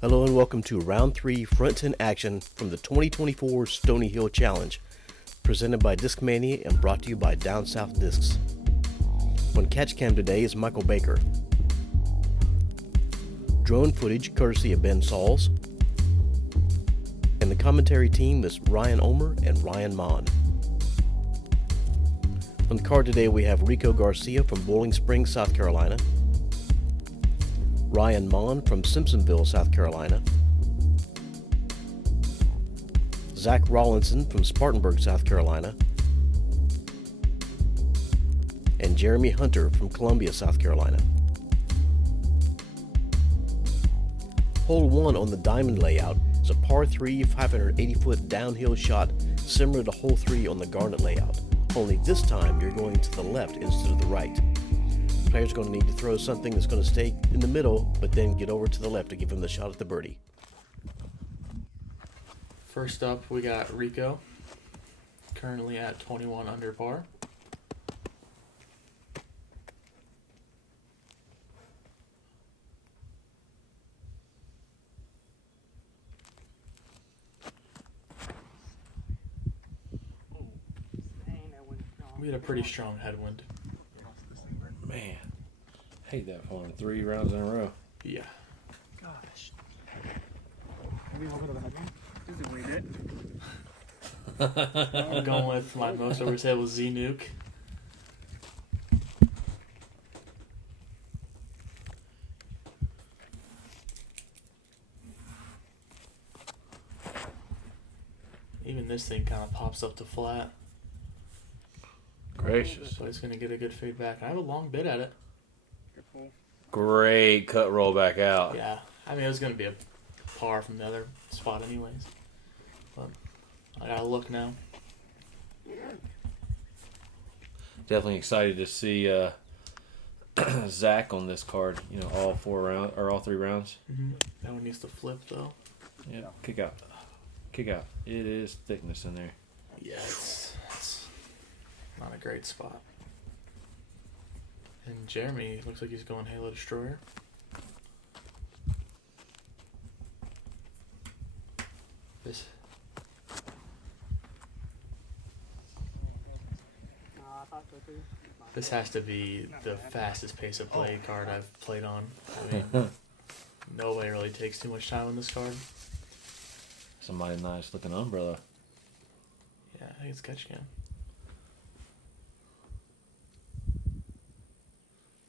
Hello and welcome to Round 3 Front 10 action from the 2024 Stoney Hill Challenge, presented by Discmania and brought to you by Down South Discs. On catch cam today is Michael Baker. Drone footage courtesy of Ben Sauls. And the commentary team is Ryan Ulmer and Ryan Monn. On the card today we have Rico Garcia from Bowling Springs, South Carolina. Ryan Monn from Simpsonville, South Carolina. Zach Rawlinson from Spartanburg, South Carolina. And Jeremy Hunter from Columbia, South Carolina. Hole 1 on the diamond layout is a par 3 580-foot downhill shot similar to hole 3 on the Garnet Layout, only this time you're going to the left instead of the right. The player's going to need to throw something that's going to stay in the middle, but then get over to the left to give him the shot at the birdie. First up, we got Rico, currently at 21 under par. We had a pretty strong headwind. Man, hate that falling 3 rounds in a row. Yeah. Gosh. Maybe a little bit of a headwind. Just avoid it. I'm going with my most overstable Z-Nuke. Even this thing kind of pops up to flat. Gracious. So it's going to get a good feedback. I have a long bit at it. Great cut roll back out. Yeah. I mean, it was going to be a par from the other spot anyways. But I got to look now. Definitely excited to see Zach on this card. You know, all 4 rounds or all 3 rounds. Mm-hmm. That one needs to flip though. Yeah, kick out. Kick out. It is thickness in there. Yeah, it's not a great spot. And Jeremy looks like he's going Halo Destroyer. This has to be the fastest pace of play card I've played on. I mean, nobody really takes too much time on this card. Somebody nice looking umbrella. Yeah, I think it's catch cam.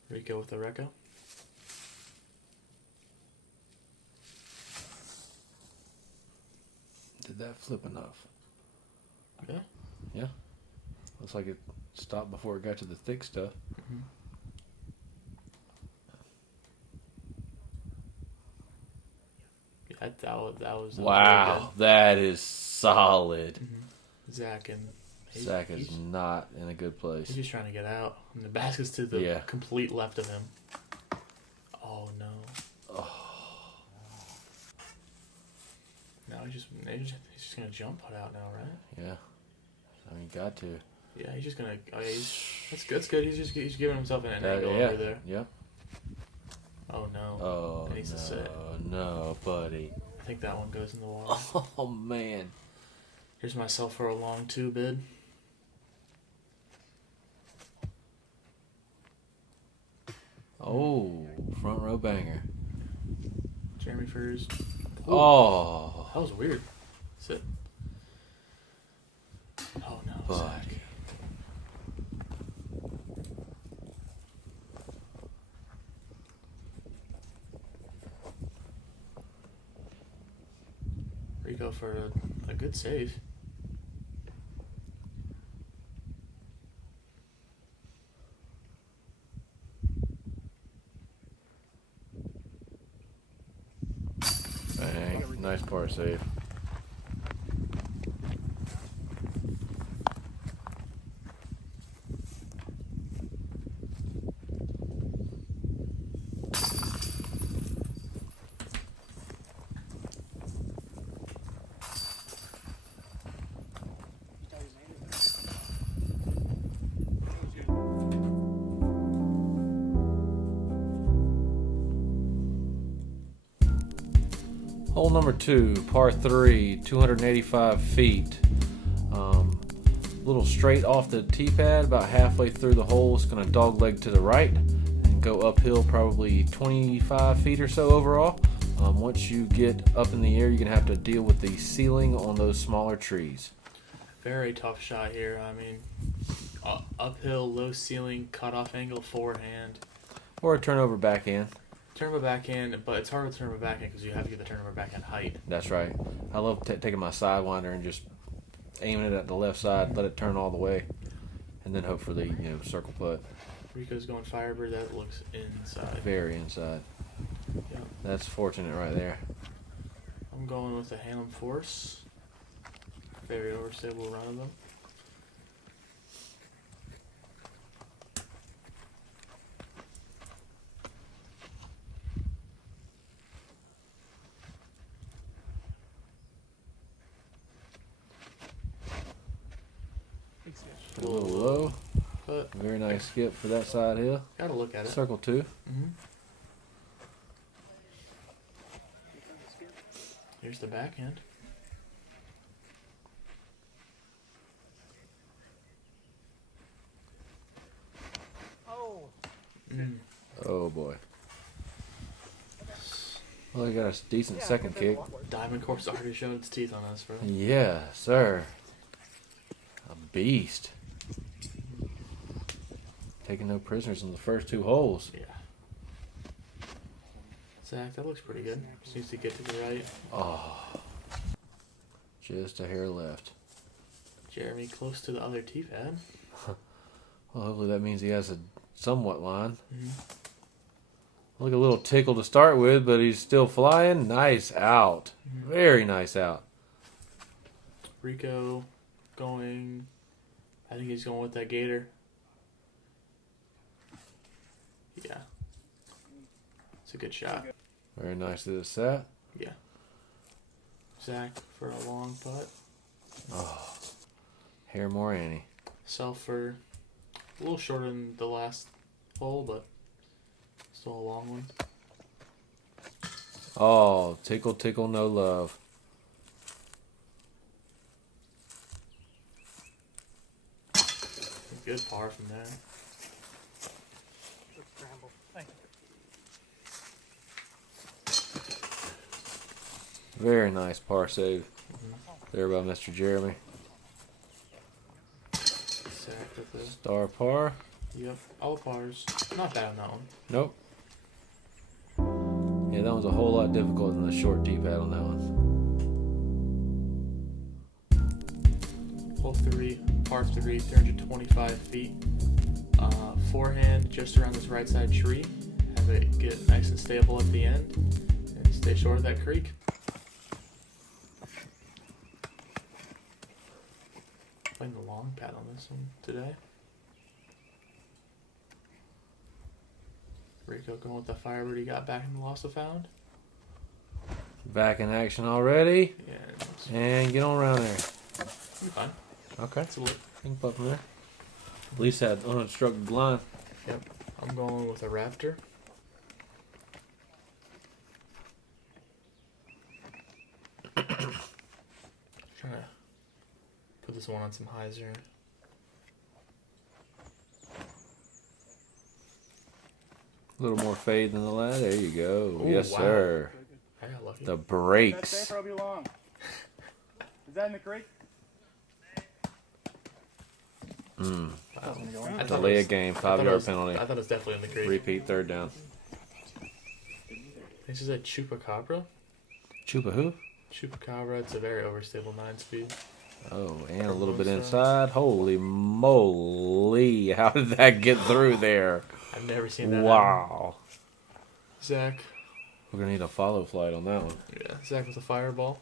Rico with the Reco. Did that flip enough? Yeah. Yeah. Looks like it stopped before it got to the thick stuff. Mm-hmm. Yeah, that was Wow, really that is solid. good. Zach and Zach is not in a good place. he's just trying to get out. And the basket's to the complete left of him. Oh no. Oh. No, he's just gonna jump putt out now, right? Yeah. I mean, got to. Yeah, he's just gonna. Oh, yeah, that's good. That's good. He's giving himself an angle yeah. over there. Yep. Oh no. Oh That needs to sit. no, buddy. I think that one goes in the water. Oh man. Here's myself for a long 2 bid. Oh, front row banger. Jeremy first. Oh, That was weird. Sit. Oh no. buddy. Zach. Rico for a good save. Bang. Nice par save. Hole number 2, par 3, 285 feet. Little straight off the tee pad, about halfway through the hole. It's going to dogleg to the right and go uphill probably 25 feet or so overall. Once you get up in the air, you're going to have to deal with the ceiling on those smaller trees. Very tough shot here. I mean, uphill, low ceiling, cutoff angle, forehand. Or a turnover backhand. Turnover backhand, but it's hard to turn over backhand because you have to get the turnover backhand height. That's right. I love taking my sidewinder and just aiming it at the left side, let it turn all the way, and then hope for the circle putt. Rico's going Firebird. That looks inside. Very inside. Yep. That's fortunate right there. I'm going with the Hannum Force. Very overstable run of them. A little low. But Very nice skip for that side hill. gotta look at it. Circle 2. Mm-hmm. Here's the backhand. Oh. Oh boy. Well, he got a decent second kick. Diamond Course already showed its teeth on us, bro. Yeah, sir. A beast. Taking no prisoners in the first 2 holes. Yeah. Zach, that looks pretty good. Just needs to get to the right. Oh. Just a hair left. Jeremy close to the other tee pad. Well, hopefully that means he has a somewhat line. Mm-hmm. Look, a little tickle to start with, but he's still flying. Nice out. Very nice out. Rico going. I think he's going with that gator. Yeah. It's a good shot. Very nice to the set. Yeah. Zach for a long putt. Oh. Hair more Annie. Self for a little shorter than the last hole, but still a long one. Oh, tickle, tickle, no love. Good par from there. Good scramble. Thank you. Very nice par save there by Mr. Jeremy. Zach with the. Star par. Yep. All pars. Not bad on that one. Nope. Yeah, that was a whole lot difficult than the short tee pad on that one. Hole 3, par 3, 325 feet. Forehand just around this right side tree. Have it get nice and stable at the end. And stay short of that creek. Playing the long pad on this one today. Rico going with the Firebird he got back in the Lost and Found. Back in action already. And And get on around there. be fine. Okay. It's a look. Think up from there. At least had unobstructed line. Yep. I'm going with a Raptor. Trying to put this one on some hyzer. A little more fade than the last. There you go. Ooh, Yes, wow. sir. I got lucky. The That brakes. safer belong. Is that in the creek? Mm. Wow. I Delay a game. 5-yard penalty. I thought it was definitely in the creek. Repeat, third down. This is a Chupacabra. Chupa who? Chupacabra. It's a very overstable 9-speed. Oh, and a little bit inside. Holy moly. How did that get through there? I've never seen that. Wow. Zach. We're going to need a follow flight on that one. Yeah. Zach with a fireball.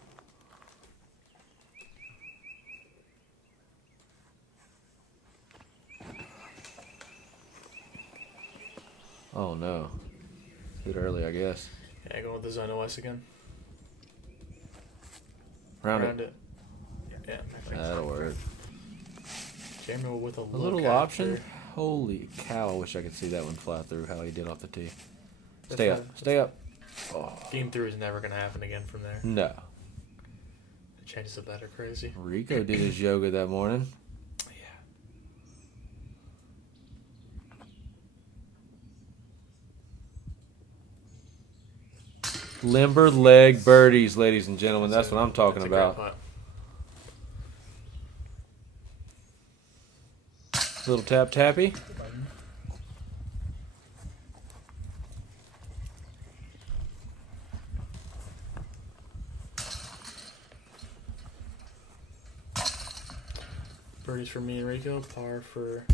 Oh, no. Bit early, I guess. Yeah, going with the Zone OS again. Round it. it. Yeah. That'll work. Jeremy with a A little look option. after. Holy cow. I wish I could see that one fly through how he did off the tee. That's Stay up. fine. Stay up. Oh. Game 3 is never going to happen again from there. No. The chances of that are crazy. Rico did his yoga that morning. Limber leg birdies, ladies and gentlemen. That's what I'm talking about. Little tap tappy. Birdies for me and Rico, par for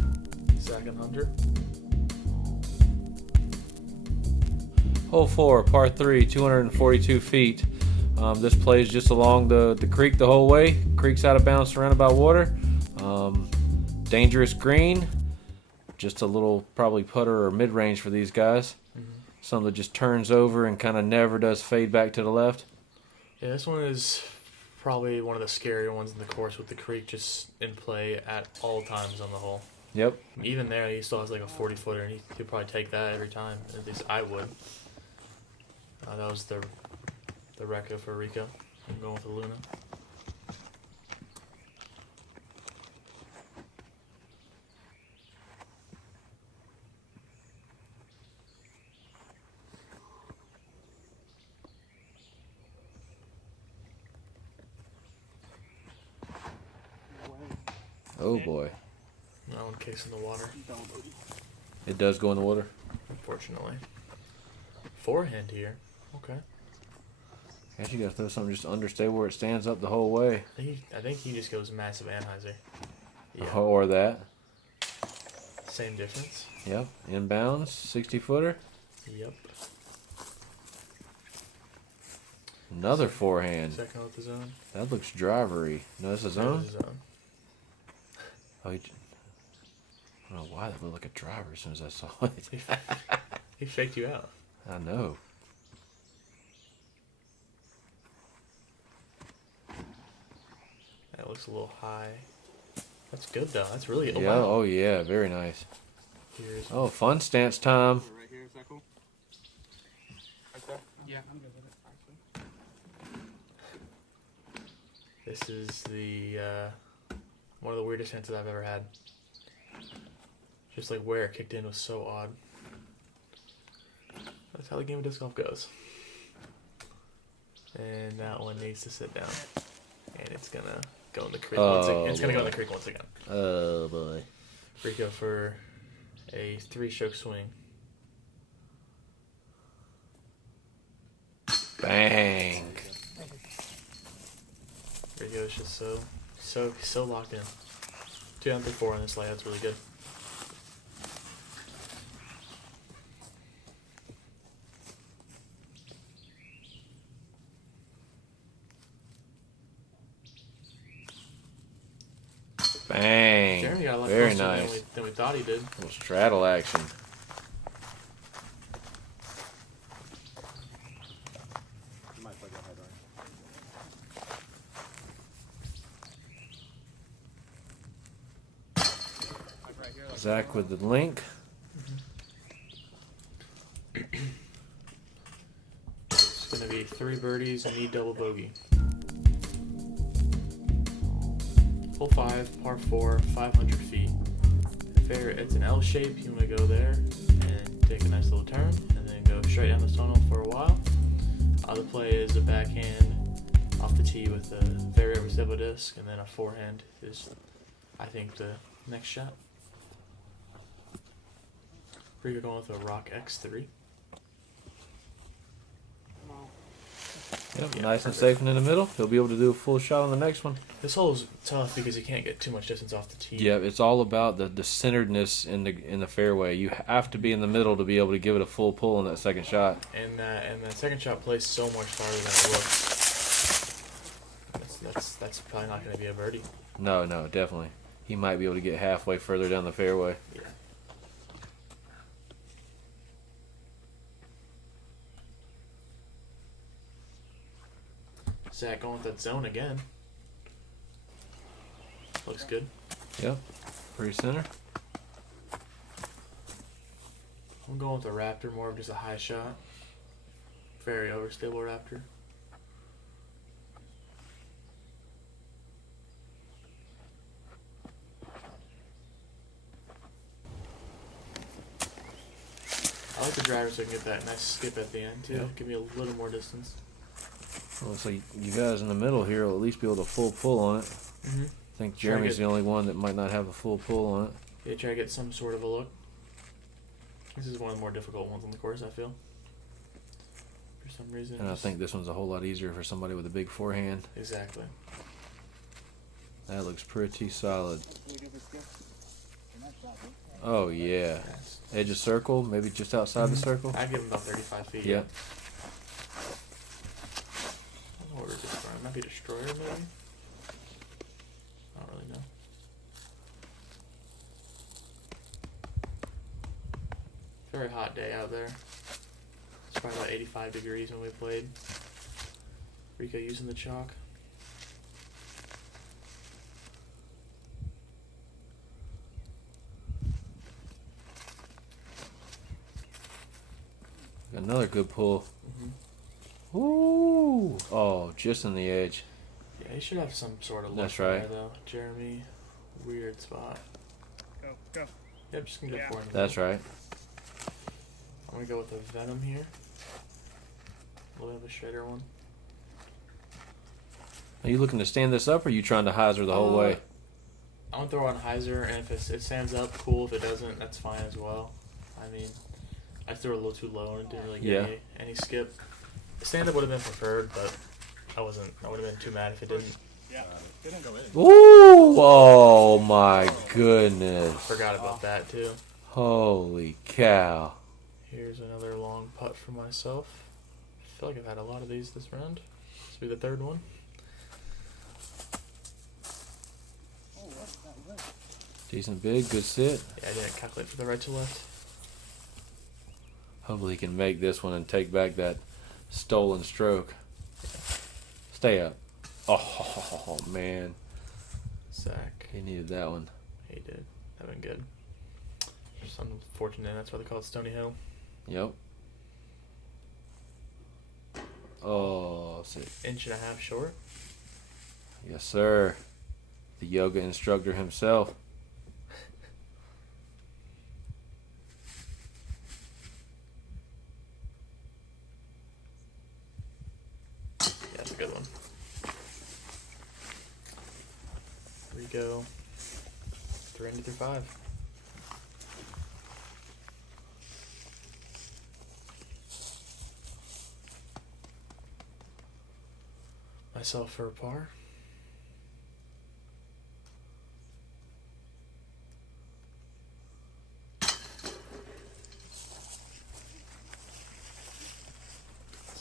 Zach and Hunter. Hole 4, par 3, 242 feet. This plays just along the creek the whole way. Creek's out of bounds, surrounded by water. Dangerous green. Just a little probably putter or mid-range for these guys. Something that just turns over and kind of never does fade back to the left. Yeah, this one is probably one of the scarier ones in the course with the creek just in play at all times on the hole. Yep. Even there, he still has like a 40-footer, and he'd probably take that every time. At least I would. That was the record for Rico. I'm going with the Luna. Oh boy. No one kicks in the water, It does go in the water. unfortunately. Forehand here. Okay. Guess you gotta throw something just to understay where it stands up the whole way. I think he just goes massive Anheuser. Yeah. Or that. Same difference. Yep. Inbounds, 60-footer. Yep. Another forehand. Second with the zone. That looks drivery. No, it's a zone? There's a zone. Oh, I don't know why that looked like a driver as soon as I saw it. He faked you out. I know. That looks a little high. That's good though. That's really Yeah. wow. Oh yeah. Very nice. Here's Oh, fun stance time. Right here, is that cool? Right there? Yeah, I'm good with it, actually. This is the one of the weirdest stances I've ever had. Just like where it kicked in was so odd. That's how the game of disc golf goes. And that one needs to sit down. And it's gonna go in the creek once again. It's gonna go in the creek once again. Oh boy. Rico for a 3-stroke swing. Bang. Rico's just so locked in. 2 down 3-4 on this layout's really good. Bang. Jeremy got a lot Very closer nice. than we thought he did. Little straddle action. You might plug that head right. Like right here, like Zach with the link. It's gonna be 3 birdies and need double bogey. Hole 5, par 4, 500 feet. It's an L shape. You want to go there and take a nice little turn, and then go straight down the Stoney Hill for a while. The play is a backhand off the tee with a very overstable disc, and then a forehand is, I think, the next shot. Rico going with a Rock X3. Yep, Yeah, nice and perfect. safe and in the middle. He'll be able to do a full shot on the next one. This hole is tough because you can't get too much distance off the tee. Yeah, it's all about the centeredness in the fairway. You have to be in the middle to be able to give it a full pull on that second shot. And the second shot plays so much farther than it looks. That's probably not going to be a birdie. No, definitely. He might be able to get halfway further down the fairway. Yeah. Zach going with that zone again. Looks good. Yep, pretty center. I'm going with the Raptor, more of just a high shot. Very overstable Raptor. I like the driver so I can get that nice skip at the end too. Yeah. Give me a little more distance. Well, so you guys in the middle here will at least be able to full pull on it. Mm-hmm. I think Jeremy's the only one that might not have a full pull on it. Yeah, try to get some sort of a look. This is one of the more difficult ones on the course, I feel. For some reason. And I think this one's a whole lot easier for somebody with a big forehand. Exactly. That looks pretty solid. Can we do this skip? Can I shot it? Oh yeah. Yes. Edge of circle, maybe just outside the circle. I'd give him about 35 feet. Yeah. I don't know what we're destroying. Might be destroyer, maybe? I don't really know. Very hot day out there. It's probably about 85 degrees when we played. Rico using the chalk. Another good pull. Mm-hmm. Ooh. Oh, just in the edge. Yeah, he should have some sort of look That's right. there, though. Jeremy, weird spot. Go, go. Yep, just gonna go Yeah. for him. That's right. I'm gonna go with the Venom here. A little bit of a shredder one. Are you looking to stand this up, or are you trying to hyzer the whole way? I'm gonna throw on hyzer, and if it stands up, cool. If it doesn't, that's fine as well. I mean, I threw it a little too low and didn't really get any skip. Stand up would have been preferred, but I would have been too mad if it didn't. Yeah. Didn't go in. Ooh! Oh my goodness! Forgot about that too. Holy cow! Here's another long putt for myself. I feel like I've had a lot of these this round. This will be the third one. Oh, that's not good. Decent big, good sit. Yeah, I didn't calculate for the right to left. Hopefully he can make this one and take back that stolen stroke. Stay up. Oh man, Zach. he needed that one. He did. That been good. Just unfortunate. That's why they call it Stoney Hill. Yep. Oh, sick. Inch and a half short. Yes, sir. The yoga instructor himself. Yeah, that's a good one. Rico. 3 under through 5. Myself for a par.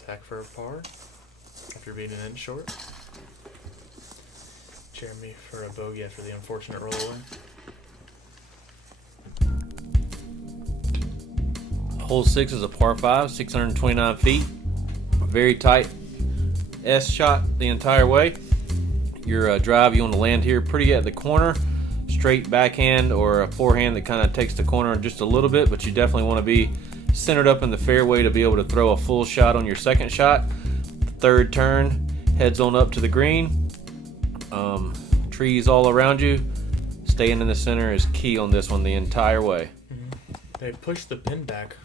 Zach for a par after being an inch short. Jeremy for a bogey after the unfortunate rollover. Hole 6 is a par 5, 629 feet. Very tight S shot the entire way. Your drive, you want to land here pretty at the corner. Straight backhand or a forehand that kind of takes the corner just a little bit, but you definitely want to be centered up in the fairway to be able to throw a full shot on your second shot. Third turn, heads on up to the green. Trees all around you. Staying in the center is key on this one the entire way. Mm-hmm. They pushed the pin back.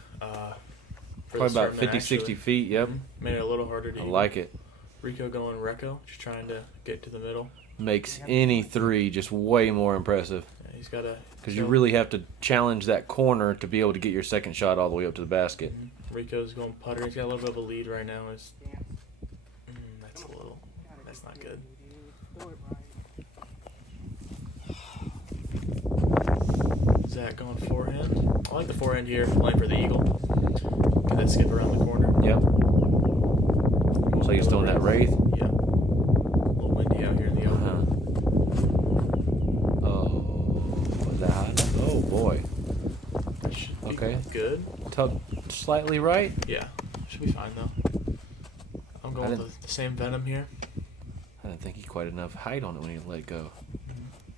Probably about 50, 60 feet, yep. Made it a little harder to I eat. like it. Rico going Reco, just trying to get to the middle. Makes any three just way more impressive. Yeah, he's got to... Because you really have to challenge that corner to be able to get your second shot all the way up to the basket. Mm-hmm. Rico's going putter. He's got a little bit of a lead right now. That's not good. Zach going forehand. I like the forehand here, playing for the eagle. Get that skip around the corner. Yep. So you're still in that wraith? Yeah. A little windy out here in the open. Oh, was that high enough? Oh boy. That should be Okay. good. Tucked slightly right. Yeah. Should be fine though. I'm going with the same Venom here. I didn't think he quite enough height on it when he let it go.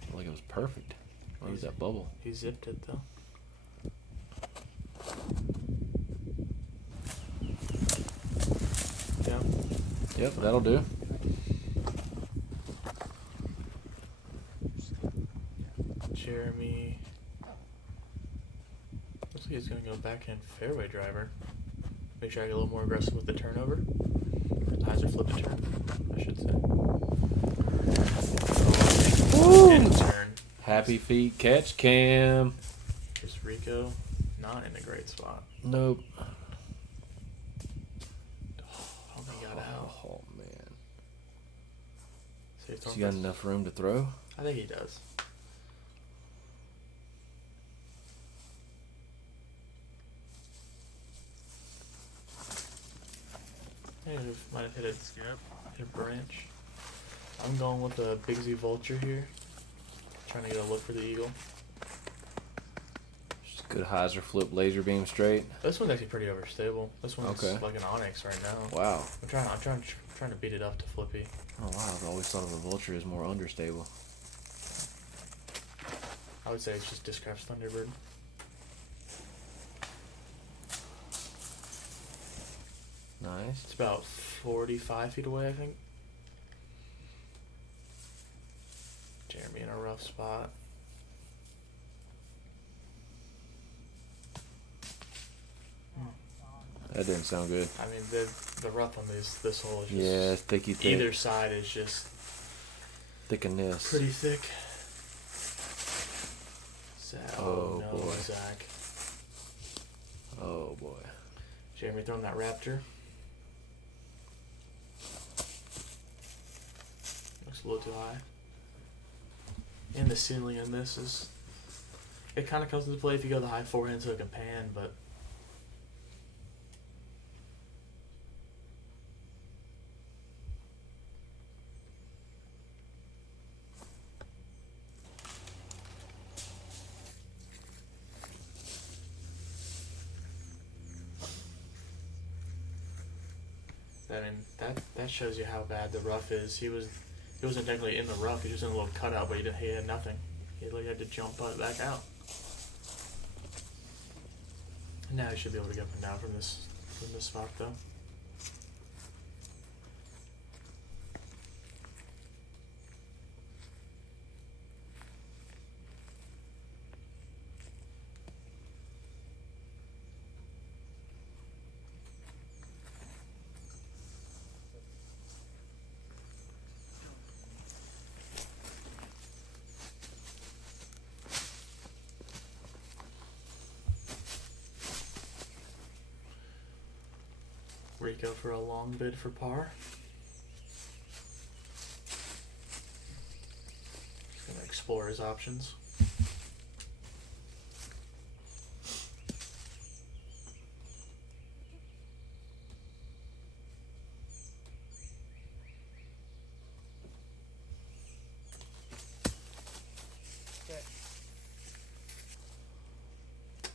I felt like it was perfect. Where was that bubble? He zipped it though. Yep, that'll do. Jeremy. Looks like he's going to go backhand fairway driver. Make sure I get a little more aggressive with the turnover. Eyes are flip the turn, I should say. And turn. Happy feet catch cam. Here's Rico. Not in a great spot. Nope. Oh, he got out. Oh man. Safe Has he got first. enough room to throw? I think he does. Hey, we might have hit a branch. I'm going with the Big Z Vulture here. Trying to get a look for the eagle. Just a good hyzer flip laser beam straight. This one's actually pretty overstable. This one's Okay. like an Onyx right now. Wow. I'm trying to beat it up to Flippy. Oh wow, I've always thought of a vulture as more understable. I would say it's just Discraft's Thunderbird. Nice. It's about 45 feet away, I think. Jeremy in a rough spot. That didn't sound good. I mean, the rough on this hole is just... Yeah, thicky thick. Either side is just Thickness. pretty thick. Oh, no, boy. Zach. Oh boy. Jeremy throwing that Raptor. Looks a little too high. And the ceiling on this is... It kind of comes into play if you go the high forehand so it can pan, but... I mean, that shows you how bad the rough is. He wasn't technically in the rough. He was in a little cutout, but he had nothing. He literally had to jump back out. Now he should be able to get up and down from this spot, though. Rico for a long bid for par. He's gonna explore his options.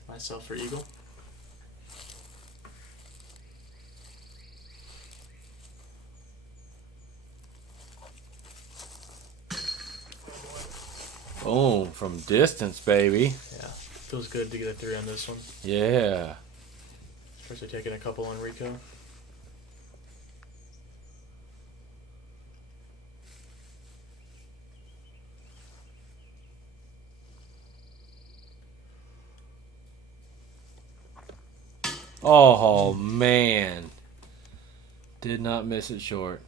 Myself for eagle. Boom, from distance, baby. Yeah, feels good to get a 3 on this one. Yeah. Especially taking a couple on Rico. Oh man. Did not miss it short.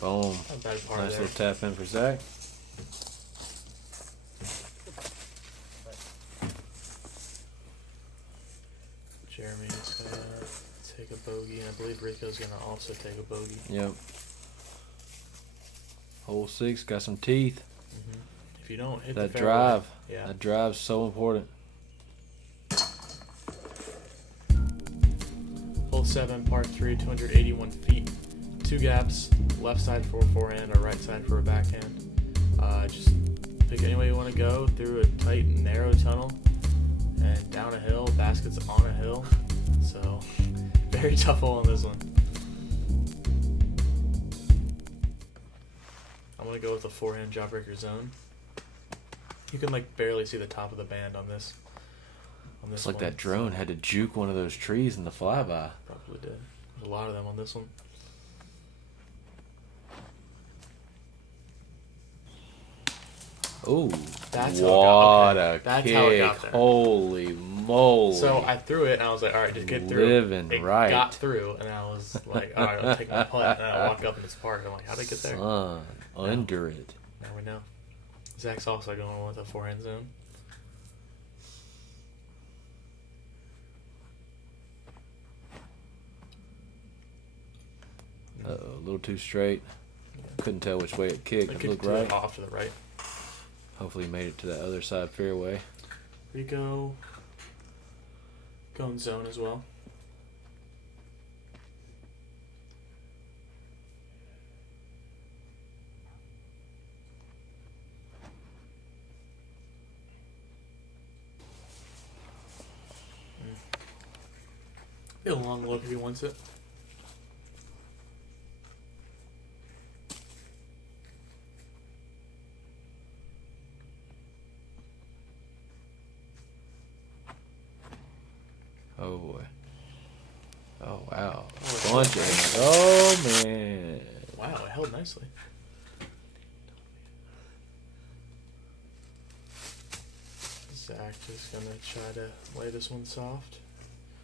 Boom. Not a bad par Nice there. little tap in for Zach. Jeremy's gonna take a bogey, and I believe Rico's gonna also take a bogey. Yep. Hole 6 got some teeth. If you don't hit That the fairway, drive. yeah. That drive's so important. Hole 7, par 3, 281 feet. 2 gaps, left side for a forehand or right side for a backhand. Just pick any way you want to go through a tight, narrow tunnel and down a hill. Basket's on a hill, so very tough hole on this one. I'm gonna go with a forehand jawbreaker zone. You can like barely see the top of the band on this. It's like one. that drone had to juke one of those trees in the flyby. Probably did. There's a lot of them on this one. Oh, That's what how a That's kick. how it got there. Holy moly. So I threw it and I was like, all right, just get through. Living it right. got through and I was like, all right, I'll take my putt. And I walk up and it's parked. I'm like, how'd I get there? Son, under it. Now we know. Zach's also going with a forehand zone. Uh-oh, a little too straight. Couldn't tell which way it kicked. It It kicked looked to right. off to the right. Hopefully he made it to that other side fairway. Rico going zone as well. Be a long look if he wants it. Oh boy. Oh wow. Oh, Bunch of Oh man. Wow, it held nicely. Zach is gonna try to lay this one soft.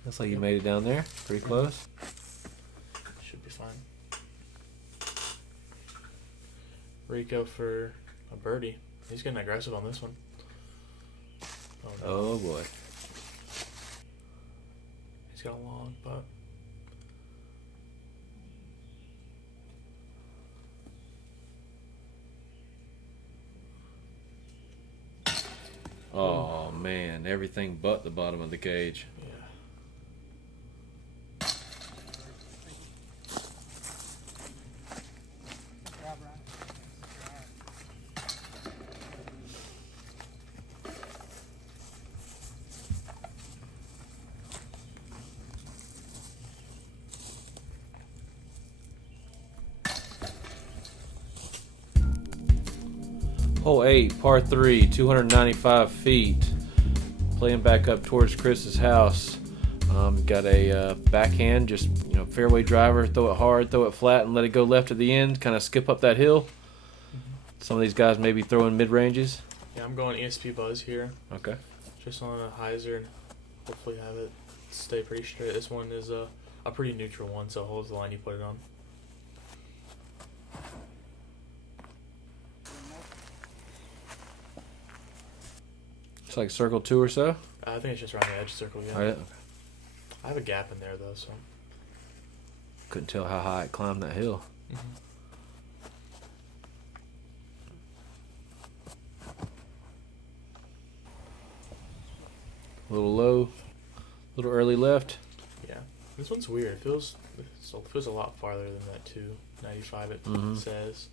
Looks like you made it down there. Pretty close. Should be fine. Rico for a birdie. He's getting aggressive on this one. Oh, no. Oh boy. He's got a long putt. Oh man, everything but the bottom of the cage. Yeah. Hole 8, par 3, 295 feet. Playing back up towards Chris's house. Got a backhand, just fairway driver. Throw it hard, throw it flat, and let it go left at the end. Kind of skip up that hill. Some of these guys may be throwing mid ranges. Yeah, I'm going ESP Buzz here. Okay. Just on a hyzer and hopefully have it stay pretty straight. This one is a pretty neutral one, so it holds the line you put it on. It's like circle 2 or so. I think it's just around the edge circle, yeah. All right. I have a gap in there, though, so. Couldn't tell how high it climbed that hill. A little low, a little early left. Yeah. This one's weird. It feels a lot farther than that 295 it says.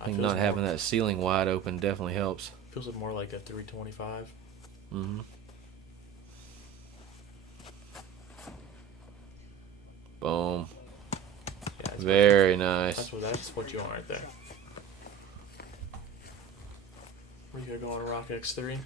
I think not having that ceiling wide open definitely helps. Feels more like a 325. Mm-hmm. Boom. Yeah, Very nice. That's what you want right there. We're gonna go on Rock X3.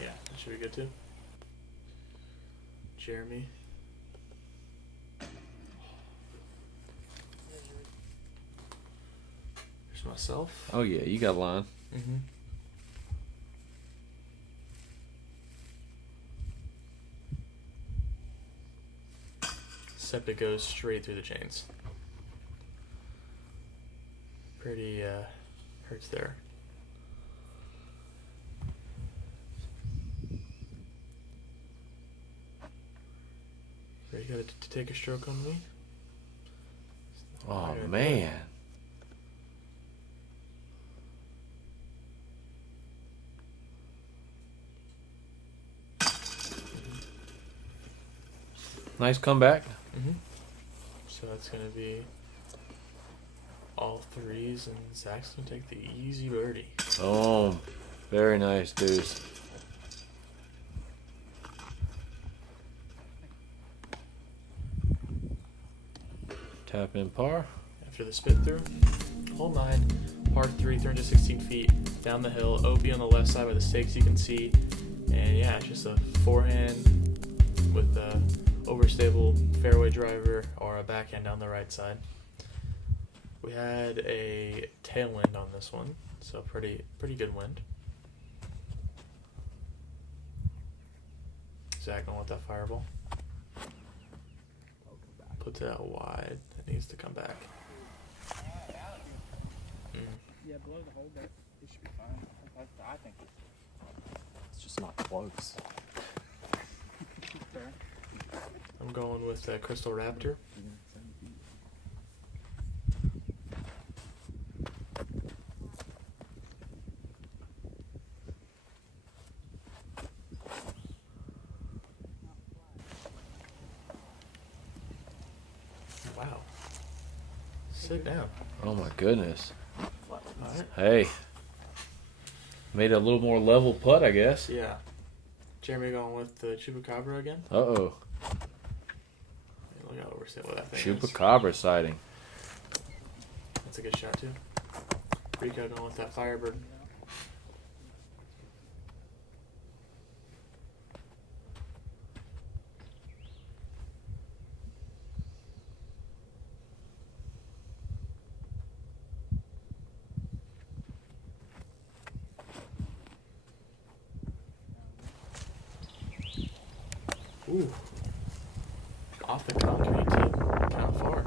Yeah, that should be good too. Jeremy. There's myself. Oh yeah, you got a line. Mm-hmm. Except it goes straight through the chains. Pretty hurts there. So you got to take a stroke on me. Oh man. Nice comeback. Mm-hmm. So that's going to be all threes, and Zach's going to take the easy birdie. Boom. Very nice, deuce. Tap in par. After the spit through, hole 9, par 3, 316 feet down the hill. OB on the left side where the stakes you can see, and yeah, it's just a forehand with a overstable fairway driver or a backhand down the right side. We had a tailwind on this one, so pretty good wind. Zach going with that fireball. Puts it out wide. It needs to come back. Yeah, below the hole, but it should be fine. I think it's just not close. Fair. I'm going with Crystal Raptor. Wow. Sit down. Oh my goodness. Alright. Hey. Made a little more level putt, I guess. Yeah. Jeremy going with the Chupacabra again. Uh-oh. Look how overstable that thing is. Chupacabra sighting. That's a good shot too. Rico going with that Firebird. Ooh. Off the concrete too. Kind of far.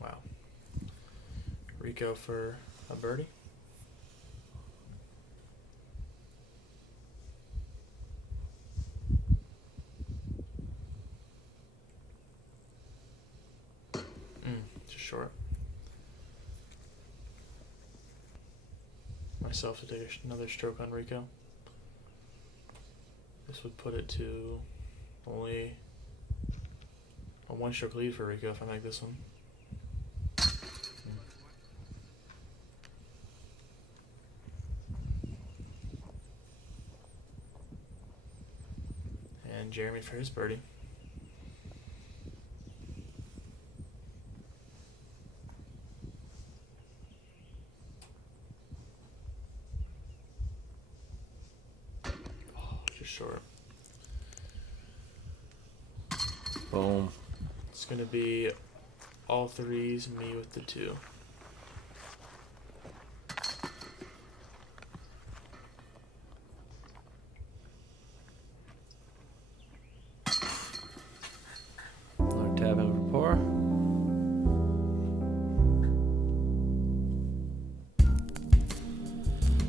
Wow. Rico for a birdie. Just short. Myself to take another stroke on Rico. This would put it to only a 1-stroke lead for Rico if I make this one. And Jeremy for his birdie. Short. Boom. It's gonna be all threes, me with the 2. Another tap in for par.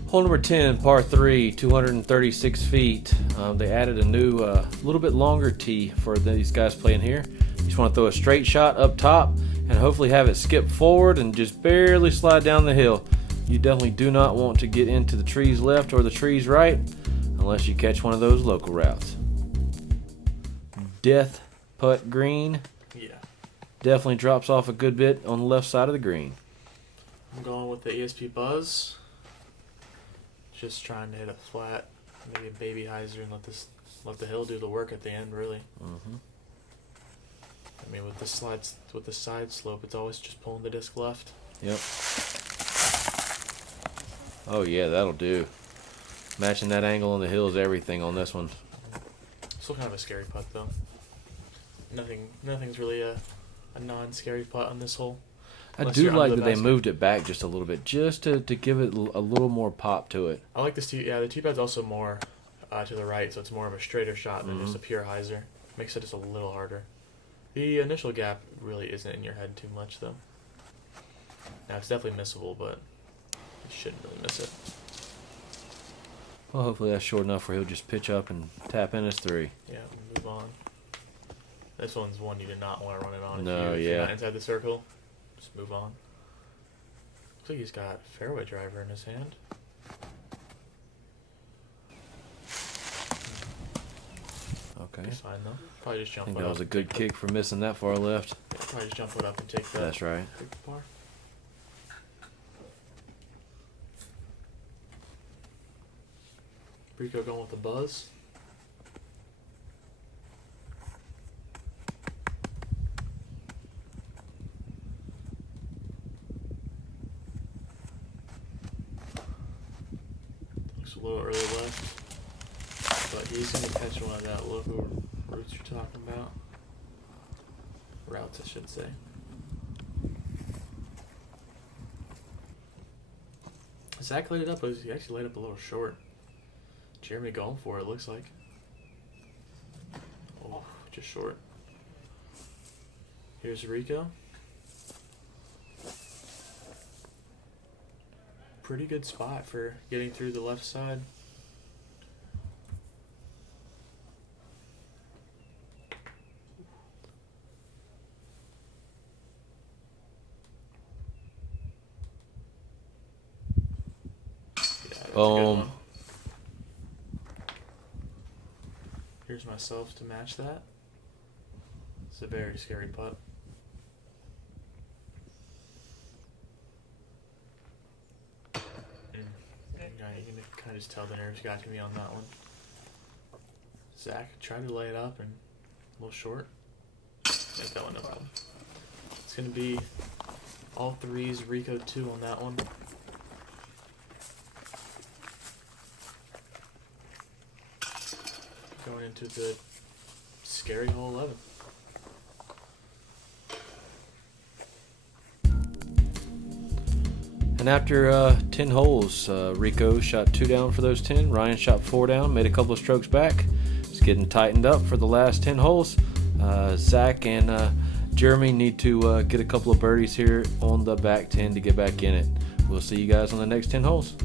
Hole number 10, par 3, 236 feet. They added a new, little bit longer tee for these guys playing here. You just want to throw a straight shot up top and hopefully have it skip forward and just barely slide down the hill. You definitely do not want to get into the trees left or the trees right unless you catch one of those local routes. Death putt green. Yeah. Definitely drops off a good bit on the left side of the green. I'm going with the ESP Buzz. Just trying to hit a flat, maybe a baby hyzer, and let the hill do the work at the end. Really. Mm-hmm. I mean, with the side slope, it's always just pulling the disc left. Yep. Oh yeah, that'll do. Matching that angle on the hill is everything on this one. Still kind of a scary putt though. Nothing's really a non-scary putt on this hole. I Unless do you're like under that the they basket. moved it back just a little bit, just to give it a little more pop to it. I like this tee. Yeah, the tee pad's also more to the right, so it's more of a straighter shot than just a pure hyzer. Makes it just a little harder. The initial gap really isn't in your head too much though. Now it's definitely missable, but you shouldn't really miss it. Well, hopefully that's short enough where he'll just pitch up and tap in his 3. Yeah, we'll move on. This one's one you did not want to run it on. No, if you're yeah. not inside the circle, just move on. Looks like he's got fairway driver in his hand. Okay. It's fine though. Probably just I jump think it that up. was a good kick for missing that far left. Probably just jump it up and take that. That's right. Take the par. Rico going with the buzz. Looks a little early left, but he's going to catch one of that local routes you're talking about. Routes, I should say. Zach laid it up, but he actually laid up a little short. Jeremy going for it, looks like. Oh, just short. Here's Rico. Pretty good spot for getting through the left side. Yeah, that's a good one. Here's myself to match that. It's a very scary putt. You can kind of just tell the nerves got to me on that one. Zach tried to lay it up and a little short. Make that one no problem. It's going to be all threes, Rico 2 on that one. Going into the scary hole 11. And after 10 holes, Rico shot 2 down for those 10. Ryan shot 4 down, made a couple of strokes back. It's getting tightened up for the last 10 holes. Zach and Jeremy need to get a couple of birdies here on the back 10 to get back in it. We'll see you guys on the next 10 holes.